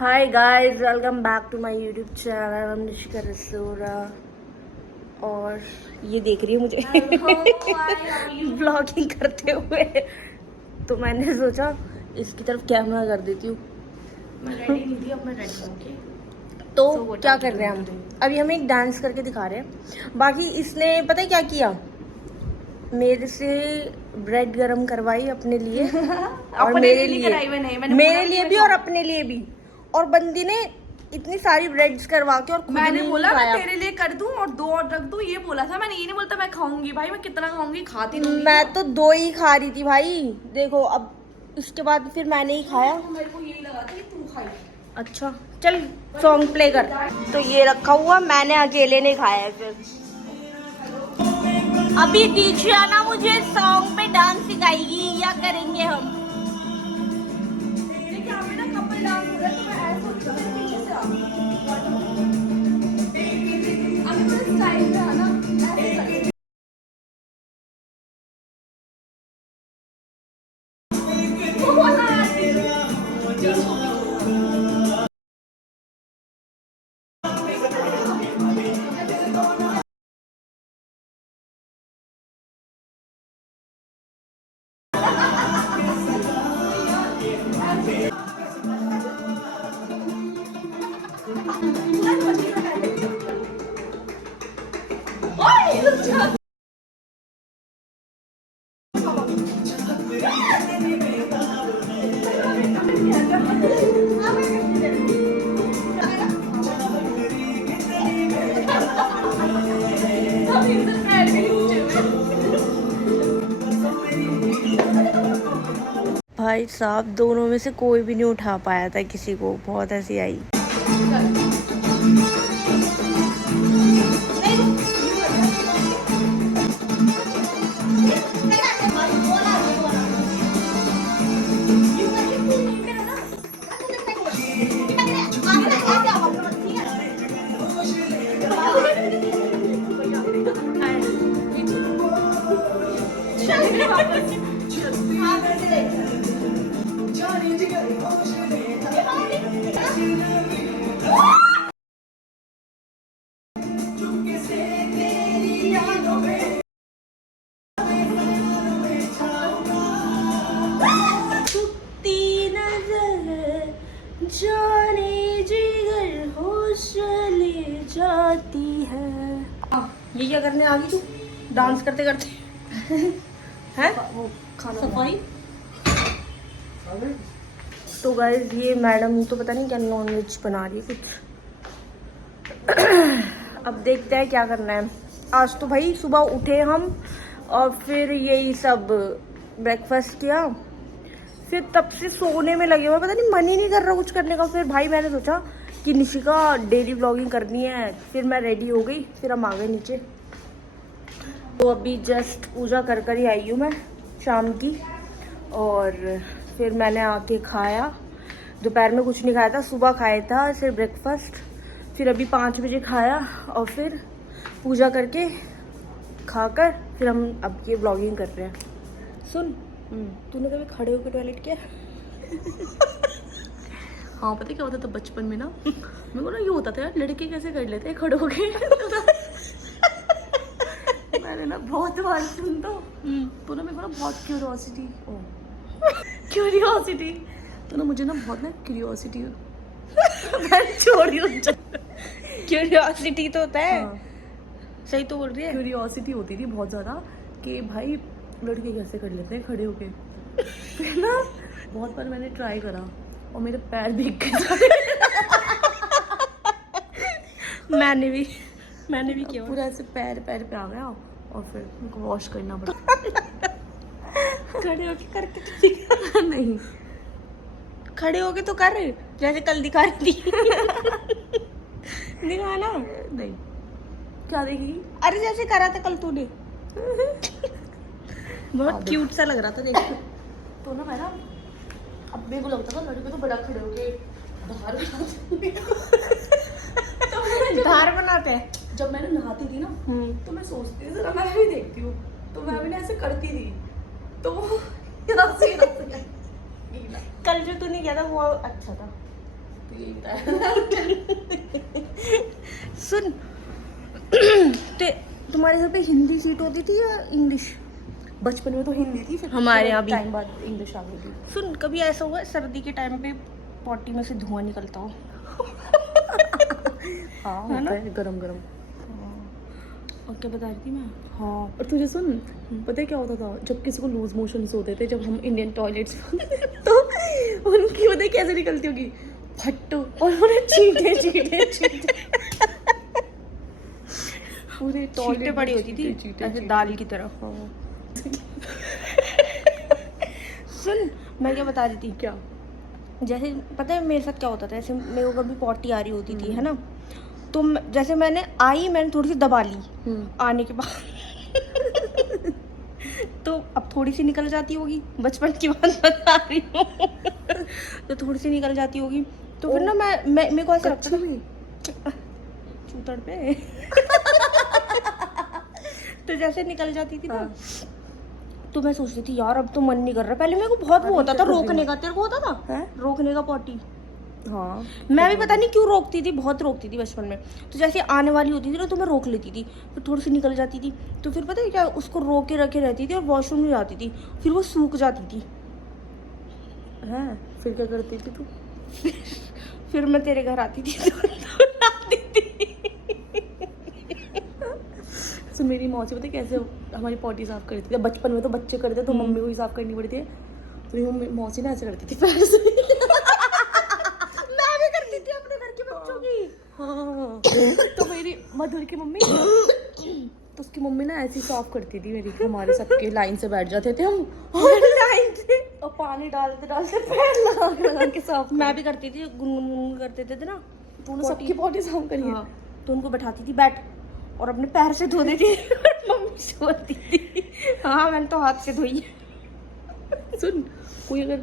Hi guys, welcome back to my YouTube channel. I'm Nishika Rasora और ये देख रही है मुझे ब्लॉगिंग करते हुए, तो मैंने सोचा इसकी तरफ कैमरा कर देती हूँ। मैं रेडी नहीं थी, अब मैं रेडी हूँ। ओके, तो So what क्या are कर you रहे हैं हम? doing today? अभी हमें एक डांस करके दिखा रहे हैं। बाकी इसने पता है क्या किया, मेरे से ब्रेड गरम करवाई अपने लिए और अपने मेरे लिए लिए, कराई मैंने बोला मेरे कि लिए मैं भी और खाऊं। अपने लिए भी। और बंदी ने इतनी सारी ब्रेड्स करवा के और खुद मैंने नहीं बोला मैं खाया। तेरे लिए कर दूं और 2 और रख दूं, ये बोला था। मैंने ये नहीं बोलता मैं खाऊंगी। भाई मैं कितना खाऊंगी, खाती रहूंगी। मैं तो 2 ही खा रही थी भाई। देखो अब इसके बाद फिर मैंने ही खाया। मेरे को यही लगा था कि तू खाई। अच्छा चल सॉन्ग प्ले कर। तो ये रखा हुआ मैंने अकेले नहीं खाया है। फिर अभी दीक्षाना मुझे सॉन्ग पे डांस सिखाएगी या करेंगे हम। देखिए यहाँ पे ना कपल डांस हो रहा है, तो मैं ऐसे सोच रही हूँ पीछे से अभी थोड़ा स्टाइल में आना, ऐसे कर। भाई साहब दोनों में से कोई भी नहीं उठा पाया था किसी को। बहुत हंसी आई। जाने जिगर होश ले जाती है। ये क्या करने आ गई तू डांस करते करते? हैं वो खाना सफाई। तो गाइस ये मैडम तो पता नहीं क्या नॉन वेज बना रही है कुछ। अब देखते हैं क्या करना है। आज तो भाई सुबह उठे हम और फिर यही सब ब्रेकफास्ट किया, फिर तब से सोने में लगे हुए, पता नहीं मन ही नहीं कर रहा कुछ करने का। फिर भाई मैंने सोचा कि निशिका डेली व्लॉगिंग करनी है, फिर मैं रेडी हो गई, फिर हम आ गए नीचे। तो अभी जस्ट पूजा कर कर ही आई हूँ मैं शाम की, और फिर मैंने आके खाया। दोपहर में कुछ नहीं खाया था, सुबह खाया था सिर्फ ब्रेकफास्ट, फिर अभी 5 बजे खाया और फिर पूजा करके खाकर फिर हम अब ये व्लॉगिंग कर रहे हैं। सुन, तूने कभी खड़े होकर टॉयलेट किया? हाँ, पता है क्या होता था बचपन में ना, मेरे को ना ये होता था यार, लड़के कैसे कर लेते हैं खड़े होके। मैंने ना बहुत बार सुन तो ना मेरे को ना बहुत क्यूरियोसिटी तो ना मुझे ना बहुत ना क्यूरियोसिटी मैं छोड़ रही हूँ। क्यूरियोसिटी तो होता है। हाँ, सही तो बोल रही है। क्यूरियोसिटी होती थी बहुत ज़्यादा कि भाई लड़के कैसे कर लेते हैं खड़े होके। फिर ना बहुत बार मैंने ट्राई करा और मेरे पैर भीग गए। मैंने भी किया। पूरा ऐसे पैर पे आ गया और फिर उनको वॉश करना पड़ा। खड़े होके करके नहीं, खड़े होके तो कर जैसे कल दिखा रही थी। दिखा ना। नहीं, क्या देखेगी? अरे जैसे करा था कल तूने। बहुत क्यूट सा लग रहा था देख के। तो ना मैं ना, अब मेरे को लगता था लड़के तो बड़ा खड़े होके धार धार बनाते हैं। जब मैंने नहाती थी ना, तो मैं सोचती थी जरा मैं भी देखती हूँ, तो मैं भी ना ऐसे करती थी, तो वो कल जो तूने किया था वो अच्छा था। तो यही बताया। सुन ते तुम्हारे घर पे हिंदी सीट होती थी या इंग्लिश? बचपन में तो हिंदी थी, फिर हमारे यहाँ भी। टाइम बाद इंग्लिश आ गई थी। सुन, कभी ऐसा हुआ है सर्दी के टाइम पे पॉटी में से धुआं निकलता हो? हाँ है ना? होता है गरम गरम। और क्या बता रही थी मैं? हाँ, और तुझे सुन, पता है क्या होता था जब किसी को लूज मोशंस होते थे, जब हम इंडियन टॉयलेट्स तो उनकी पता है कैसे निकलती होगी, फट्टू, और उन्हें चींटे चींटे चींटे पूरे छींटे टॉयलेट पड़ी होती थी ऐसे दाल की तरह। सुन, मैं क्या बता रही थी, क्या? जैसे पता है मेरे साथ क्या होता था, जैसे मेरे को कभी पॉटी आ रही होती थी, है ना, तो जैसे मैंने थोड़ी सी दबा ली आने के बाद तो अब थोड़ी सी निकल जाती होगी, बचपन की बात बता रही हूँ तो थोड़ी सी निकल जाती होगी, तो फिर ना मैं मेरे को ऐसा लगता था चूतड़ पे तो जैसे निकल जाती थी ना, तो मैं सोचती थी यार अब तो मन नहीं कर रहा। पहले मेरे को बहुत वो होता था रोकने का, तेरे को होता था रोकने का पॉटी? हाँ, मैं भी पता नहीं क्यों रोकती थी, बहुत रोकती थी बचपन में। तो जैसे आने वाली होती थी ना तो मैं रोक लेती थी, फिर थोड़ी सी निकल जाती थी, तो फिर पता है क्या, उसको रोक के रखे रहती थी और वॉशरूम में जाती थी, फिर वो सूख जाती थी। है फिर क्या करती थी तू? फिर मैं तेरे घर आती थी तो आती थी। तो मेरी मौसी पता है कैसे हमारी पॉटी साफ करती थी, बचपन में तो बच्चे करते तो मम्मी को ही साफ करनी पड़ती है, तो मेरी मौसी ना ऐसे करती थी पैर से। मैं भी करती थी अपने घर के बच्चों की। हाँ। तो मेरी मधुर की मम्मी तो उसकी मम्मी ना ऐसी साफ करती थी मेरी, हमारे सबके लाइन से बैठ जाते थे हम और लाइन से और पानी डालते डालते पैर लगा के साफ। मैं भी करती थी, गुनगुन करते थे ना, तूने सबकी पॉटी साफ करी है? हाँ, तो उनको बैठाती थी बैठ और अपने पैर से धो देती थी मम्मी सोती थी। हाँ, मैंने तो हाथ से धोई है। सुन, कोई अगर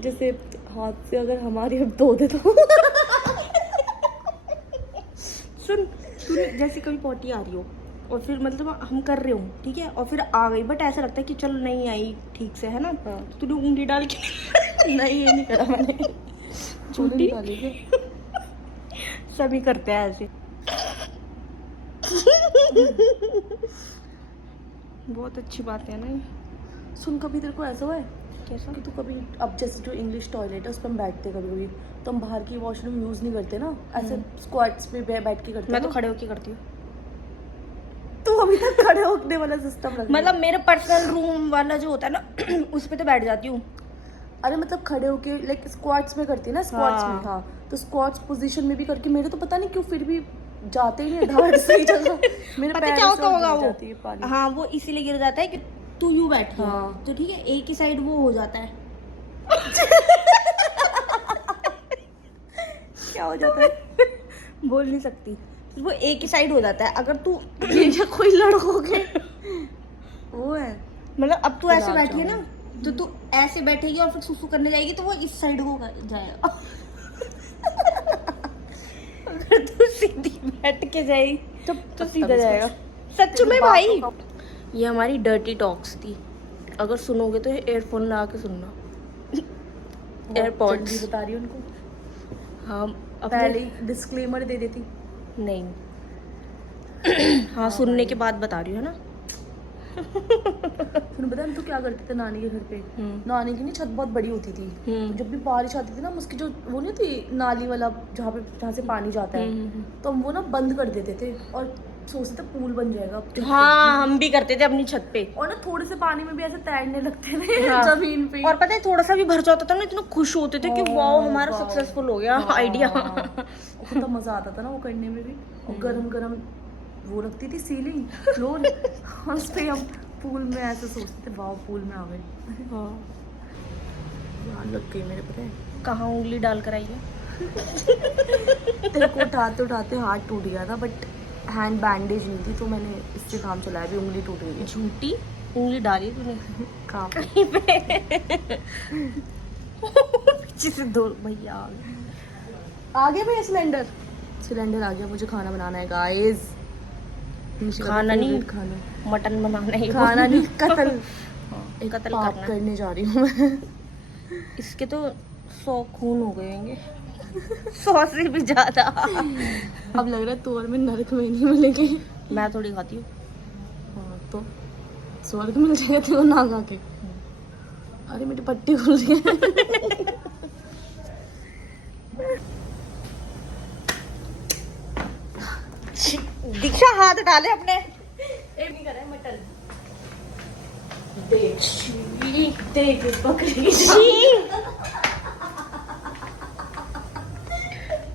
जैसे हाथ से अगर हमारी अब धो दे तो सुन, तूने जैसे कभी पॉटी आ रही हो और फिर मतलब हम कर रहे हो, ठीक है, और फिर आ गई, बट ऐसा लगता है कि चल नहीं आई ठीक से, है ना, तूने उंगली डाल के नहीं, ये नहीं करा मैंने, झूठी डाली क्या? सभी करते हैं ऐसे। बहुत अच्छी बात है ना। सुन, कभी तेरे को ऐसा हुआ है कैसा? कि तू कभी, अब जैसे जो इंग्लिश टॉयलेट है उस पर हम बैठते कभी कभी, तो हम बाहर की वॉशरूम यूज नहीं करते ना, ऐसे स्क्वाट्स पे बैठ के करते। मैं तो खड़े होके करती हूँ। तू अभी तक खड़े होने वाला सिस्टम रख मतलब मेरे पर्सनल रूम वाला जो होता है ना उस पे तो बैठ जाती हूँ। अरे मतलब खड़े होके लाइक स्क्वाट्स में करती है ना, स्क्वाट्स में। हाँ, तो स्क्वाट्स पोजीशन में भी करके मेरे तो पता नहीं क्यों फिर भी जाते ही नहीं धाड़ सही जगह। मेरे पता पैर क्या से होता होगा गिर वो? जाती है पानी। हाँ, वो इसीलिए गिर जाता है कि तू यूं बैठी है, हाँ। तो ठीक है, एक ही साइड वो हो जाता है। क्या हो जाता है? बोल नहीं सकती, वो एक ही साइड हो जाता है। अगर तू ये कोई लड़कों के वो है, मतलब अब तू ऐसे गुलाब बैठी है ना, तो तू ऐसे बैठेगी और फिर सुसु करने जाएगी तो वो इस साइड हो जाएगा। अगर तू सीधी बैठ के जाएगी तो सीधा जाएगा। सच में भाई, ये हमारी डर्टी टॉक्स थी। अगर सुनोगे तो एयरफोन लगा के सुनना। एयरपॉड्स भी बता रही हूँ उनको, हाँ, पहले ही डिस्क्लेमर दे देती। नहीं हाँ, सुनने के बाद बता रही हूँ, है ना। फिर पता है हम तो क्या करते थे नानी के घर पे, नानी की नहीं छत बहुत बड़ी होती थी, जब भी बारिश आती थी ना, उसकी जो वो नहीं थी नाली वाला जहाँ से पानी जाता है, तो हम वो ना बंद कर देते थे और सोचते थे पूल बन जाएगा। हाँ, हम भी करते थे अपनी छत पे, और ना थोड़े से पानी में भी ऐसे तैरने लगते थे। हाँ। जमीन पे। और पता है थोड़ा सा भी भर जाता था ना, इतना खुश होते थे कि वाओ हमारा सक्सेसफुल हो गया आइडिया। कितना मजा आता था ना वो करने में भी। और गरम गरम वो लगती थी सीलिंग फ्लोर, उस पे हम पूल में ऐसे सोचते थे वाओ पूल में आ गए। हाँ, यार लग गई मेरे, पता है कहाँ उंगली डाल कर आई है। तेरे को उठाते उठाते हाथ टूट गया था, बट हैंड बैंडेज नहीं थी, तो मैंने इससे काम चलाया, भी उंगली टूट गई है। झूठी उंगली डाली तूने कहाँ पे? कहीं पे। पीछे से दो भैया आ गया भैया सिलेंडर आ गया। मुझे खाना बनाना है गाइस। खाना नहीं, खाना मटन बनाना है। खाना नहीं, कत्ल कत्ल पाप करना है। करने जा रही हूँ मैं। इसके तो 100 खून हो गए होंगे। 100 से भी ज्यादा। अब लग रहा है तोर में नरक में नहीं मिलेगी। मैं थोड़ी खाती हूँ। हाँ तो स्वर्ग मिल जाएगा तेरे को ना खा के। अरे मेरी पट्टी खुल रही है। दीक्षा हाथ डाले अपने। नहीं कर रहा है मटन। देख देख इस बकरी की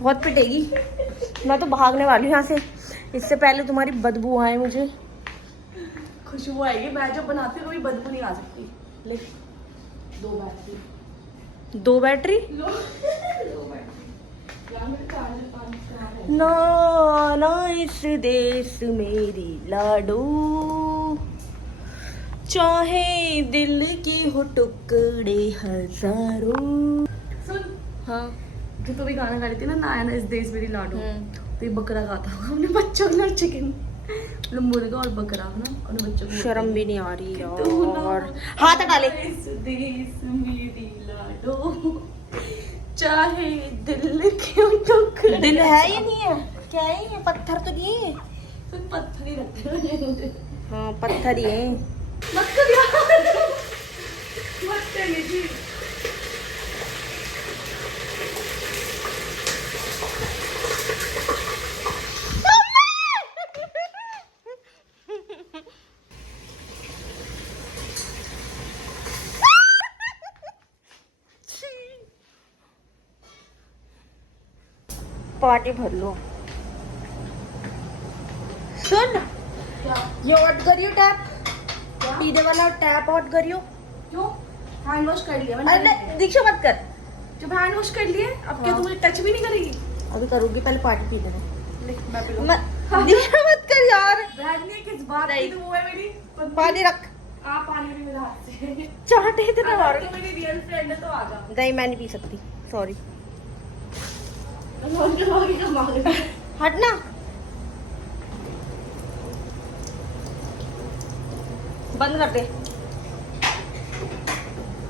बहुत पिटेगी। मैं तो भागने वाली हूँ यहाँ से, इससे पहले तुम्हारी बदबू आए मुझे। खुशबू आएगी। मैं जब बनाती हूँ कभी बदबू नहीं आ सकती। ले 2 बैटरी 2 बैटरी लो 2 बैटरी यार मेरे चार्जर 5 है। ना ना इस देश मेरी लाडो, चाहे दिल की हो टुकड़े हजारों। सुन हाँ। जो तो भी गाना गा रही थी ना आया ना इस देश मेरी लाडो, हम्म। तो ये बकरा गाता होगा अपने बच्चों के लिए। चिकन मतलब मुर्गा और बकरा ना अपने बच्चों को शर्म भी नहीं आ रही तू ना यार। हाथ डाले। इस देश मेरी लाडो, चाहे दिल के टुकड़े। दिल है या नहीं है? क्या है ये? पत्थर तो नहीं है? फिर पत्थर ही लगते हैं मुझे। हाँ पत्थर ही है। मत कर यार। मत कर ये जी। पार्टी भर लो। सुन, ये ऑन करियो टैप, पीने वाला टैप ऑन करियो। क्यों? हैंड वॉश कर लिया अरे मैंने। नहीं, दीक्षा मत कर। जब हैंड वॉश कर लिए अब क्या हाँ। तू मुझे टच भी नहीं करेगी? अभी करूँगी, पहले पार्टी पी लेना। ले मैं पी लूंगी। दीक्षा मत कर यार। बैठने किस बात की तो वो है मेरी। पानी रख। आप पानी भी मेरे हाथ से। चाटे इतना अगर मारो। तू मेरी रियल फ्रेंड है तो आ जा। नहीं मैं नहीं पी सकती, सॉरी। लोन के मांगे का मांग रही है। हटना। बंद कर दे।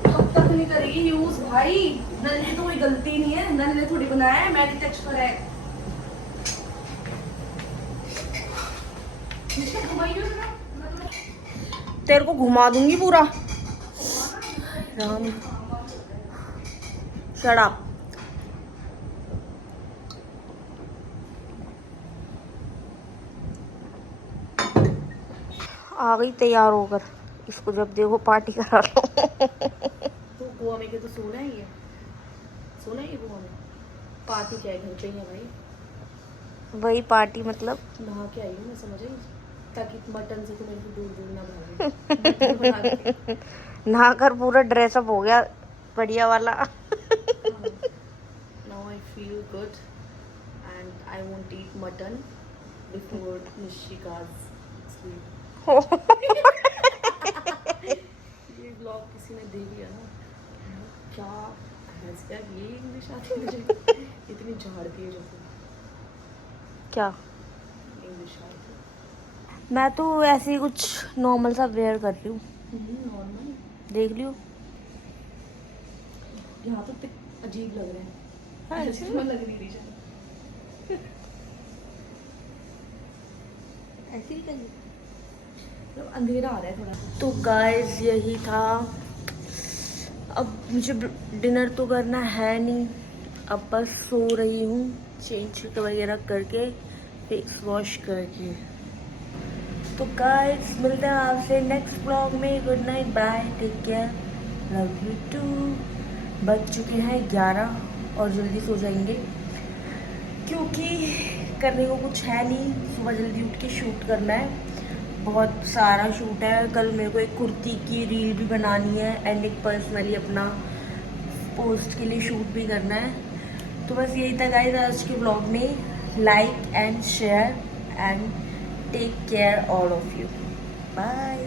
कब तक नहीं करेगी यूज भाई? नल की तो कोई गलती नहीं है, नल ने थोड़ी बनाया है, मैंने टच करा है। इसको घुमाइए जरा। तेरे को घुमा दूंगी पूरा। Ram shut up. आ गई तैयार होकर, इसको जब देखो पार्टी करा लो। तो गोवा में के तो सोना ही है, सोना ही है गोवा में। पार्टी क्या है, घर पे ही है भाई। वही पार्टी मतलब। नहा के आई हूँ मैं, समझ आई, ताकि मटन से तो मेरे को दूर दूर ना भागे। मटन बना के। नहाकर पूरा ड्रेसअप हो गया बढ़िया वाला। Now I feel good and I won't eat mutton before Nishika's sleep. ये ब्लॉग किसी ने देख लिया ना, क्या भैंस क्या ये इंग्लिश आती है मुझे। इतनी झाड़ती है जो क्या? इंग्लिश आती मैं तो ऐसे ही कुछ नॉर्मल सा वेयर कर रही हूँ, है। नॉर्मल देख लियो। यहाँ तो अजीब लग रहे हैं। हाँ, ऐसे तो लग नहीं रही शायद। ऐसे ही करिए। मतलब अंधेरा आ रहा है थोड़ा। तो गाइस यही था। अब मुझे डिनर तो करना है नहीं, अब बस सो रही हूँ चेंज वगैरह करके, फेस वॉश करके। तो गाइस मिलते हैं आपसे नेक्स्ट ब्लॉग में। Good night, bye, take care, love you too. बज चुके हैं 11 और जल्दी सो जाएंगे क्योंकि करने को कुछ है नहीं। सुबह जल्दी उठ के शूट करना है, बहुत सारा शूट है। कल मेरे को एक कुर्ती की रील भी बनानी है एंड एक पर्सनली अपना पोस्ट के लिए शूट भी करना है। तो बस यही था गाइस आज के ब्लॉग में। Like and share and take care all of you. Bye.